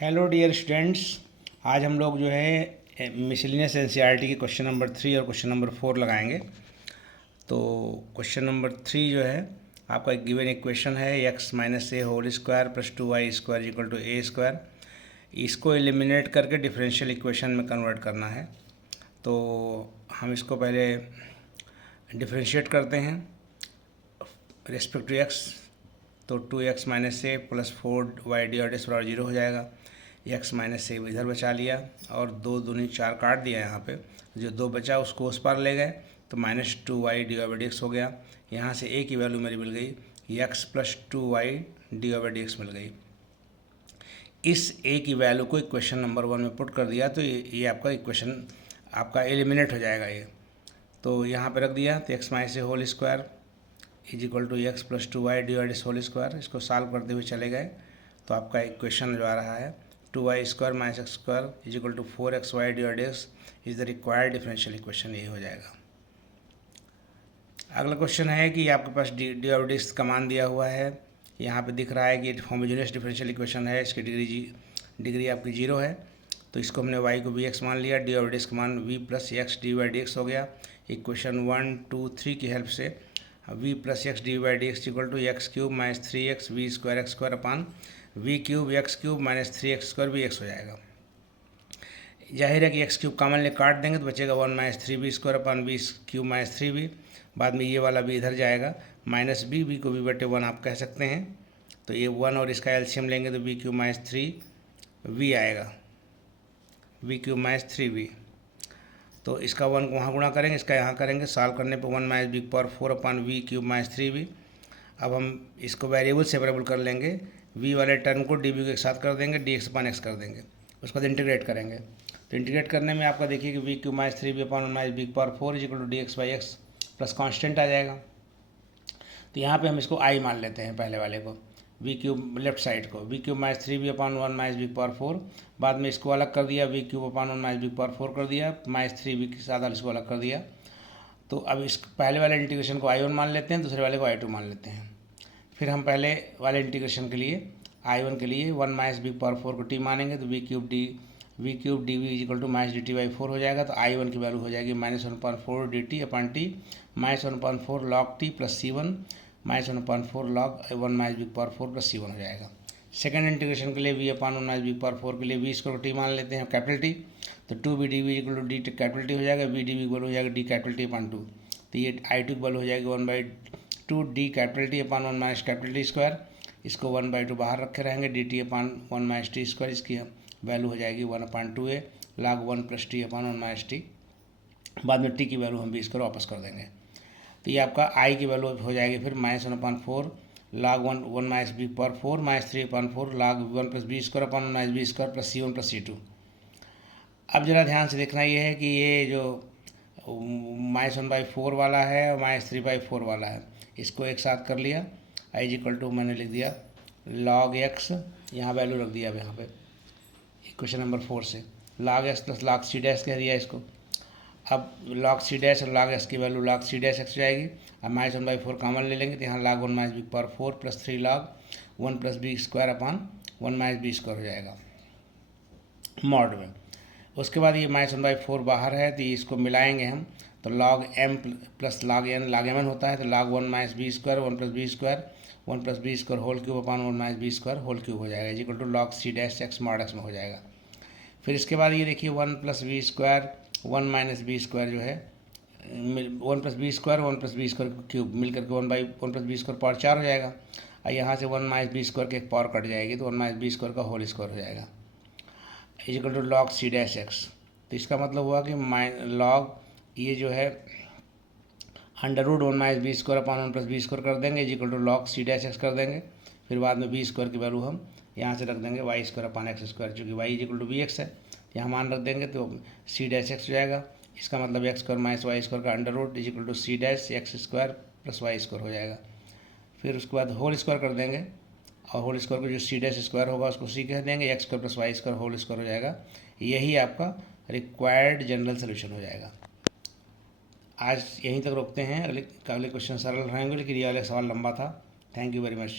Hello dear students. आज हम लोग जो है मिसलिनियस एनसीईआरटी की क्वेश्चन नंबर 3 और क्वेश्चन नंबर 4 लगाएंगे। तो क्वेश्चन नंबर 3 जो है आपका एक गिवन इक्वेशन है x minus a whole square plus 2y square equal to a square. इसको एलिमिनेट करके डिफरेंशियल इक्वेशन में कन्वर्ट करना है। तो हम इसको पहले डिफरेंशिएट करते हैं रिस्पेक्ट टू x। तो 2x माइनस ए प्लस 4y डी और बराबर 0 हो जाएगा। x माइनस ए इधर बचा लिया और 2 दूनी 4 काट दिया। यहाँ पे जो 2 बचा उसको उस पार ले गए तो minus 2y D by D x हो गया। यहाँ से a की वैल्यू मेरी मिल गई x plus 2y D by D X मिल गई। इस a की वैल्यू को इक्वेशन नंबर 1 में पुट कर दिया तो ये आपका इक्वेशन आपका एलिमिनेट हो जाएगा। ये तो यहाँ पे रख दिया तो x minus a whole square is equal to x plus 2y d y whole square. इसको सॉल्व करते हुए चले गए तो आपका इक्वेशन जो आ रहा है 2y square minus x square is equal to 4xy d y x is the required differential equation. ये हो जाएगा। अगला क्वेश्चन है कि आपके पास डी वाई डी एक्स का मान दिया हुआ है। यहाँ पे दिख रहा है कि होमोजेनियस डिफरेंशियल इक्वेशन है। इसकी डिग्री आपकी 0 है। तो इसको हमने y को vx मान लिया। डी वाई डी एक्स का मान v plus x d y d x हो गया। इक्वेशन 1, 2, 3 की हेल्प से v plus x d y d x equal to x cube minus 3x v square x square upon v cube x cube minus 3x square v x हो जाएगा। जाहिर है कि x cube common ले काट देंगे तो बचेगा 1 minus 3v square upon v cube minus 3v। बाद में ये वाला भी इधर जाएगा माइनस बी को v बटे 1 आप कह सकते हैं। तो ये 1 और इसका एलसीएम लेंगे तो वी क्यूब माइनस 3v आएगा, वी क्यूब माइनस 3v। तो इसका 1 को वहाँ गुणा करेंगे, इसका यहाँ करेंगे। सॉल्व करने पे 1 minus B power 4 upon v cube minus 3v। अब हम इसको वेरिएबल सेपरेबल कर लेंगे। v वाले टर्म को डी के साथ कर देंगे, डी एक्स अपान एक्स कर देंगे। उसके बाद इंटीग्रेट करेंगे। तो इंटीग्रेट करने में आपका देखिए कि V cube minus 3v upon 1 minus B power 4 is equal to D X by X plus constant आ जाएगा। तो यहाँ पर हम इसको आई मान लेते हैं पहले वाले को, वी क्यूब लेफ्ट साइड को v cube minus 3v upon 1 minus B power 4। बाद में इसको अलग कर दिया, v cube upon 1 minus B power 4 कर दिया, माइनस 3v के साथ इसको अलग कर दिया। तो अब इस पहले वाले इंटीग्रेशन को i1 मान लेते हैं, दूसरे वाले को i2 मान लेते हैं। फिर हम पहले वाले इंटीग्रेशन के लिए i1 के लिए 1 माइनस बी पावर 4 को t मानेंगे तो V cube D V is equal to minus D T by 4 हो जाएगा। तो i1 की वैल्यू हो जाएगी minus 1/4 D T upon T minus 1/4 log T plus C1 minus 1/4 log 1 minus B power 4 plus C1 हो जाएगा। सेकंड इंटीग्रेशन के लिए v upon 1 minus B power 4 के लिए वी स्क्वायर को टी मान लेते हैं कैपिटल टी। तो 2v d v equal to d capital T हो जाएगा, वी डी वी इक्वल हो जाएगा डी कैपिटल टी अपान 2। तो ये i2 की वैल्यू हो जाएगी 1/2 D capital T upon 1 minus capital T square. इसको 1/2 बाहर रखे रहेंगे, डी टी अपान 1 माइनस टी स्क्वायर। इसकी वैल्यू हो जाएगी 1/2a log 1 plus T upon 1 minus T. बाद में टी की वैल्यू हम भी इसको वापस कर देंगे। तो ये आपका i की वैल्यू हो जाएगी फिर minus 1/4 log 1 minus B power 4 minus 3/4 log 1 plus b square upon minus b square plus C1 plus C2। अब जरा ध्यान से देखना ये है कि ये जो माइनस 1/4 वाला है और माइनस 3/4 वाला है, इसको एक साथ कर लिया। i इज इक्वल टू मैंने लिख दिया लॉग एक्स, यहाँ वैल्यू रख दिया अब यहाँ पे क्वेश्चन नंबर 4 से log x plus log c dash कह दिया इसको। अब लॉग सी डैश और लॉग एक्स की value log c dash x जाएगी। अब माइनस 1/4 कॉमन ले लेंगे तो यहाँ log 1 minus B power 4 plus 3 log 1 plus b square upon 1 minus b square हो जाएगा मॉड में। उसके बाद ये माइनस 1/4 बाहर है तो इसको मिलाएंगे हम तो log m plus log m n होता है। तो log 1 minus b square 1 plus b square 1 plus b square whole cube upon 1 minus b square whole cube हो जाएगा is equal to log c dash x mod x में हो जाएगा। फिर इसके बाद ये देखिए 1 plus b square 1 minus b square जो है 1 plus b square 1 plus b square cube मिल करके 1 प्लस बी स्क्वायर पावर 4 हो जाएगा। और यहाँ से 1 माइनस बी स्क्वायर के एक पावर कट जाएगी तो 1 माइनस बी स्क्वायर का होल स्क्वायर हो जाएगा is equal to log c dash x. तो इसका मतलब हुआ कि लॉग ये जो है under root 1 minus b square upon 1 plus b square कर देंगे is equal to log c dash x कर देंगे। फिर बाद में बी स्क्वायर की वैल्यू हम यहाँ से रख देंगे Y square upon X square, चूँकि Y is equal to B X है यहाँ मान रख देंगे तो सी डैश एक्स हो जाएगा। इसका मतलब X square minus Y square का under root is equal to C dash X square plus Y square हो जाएगा। फिर उसके बाद होल स्क्वायर कर देंगे और होल स्क्वायर को जो सी डैश स्क्वायर होगा उसको सी कह देंगे, x square plus Y square whole square हो जाएगा। यही आपका रिक्वायर्ड जनरल सोल्यूशन हो जाएगा। आज यहीं तक रोकते हैं। अगले क्वेश्चन सरल रहेंगे लेकिन ये वाला सवाल लंबा था। Thank you very much.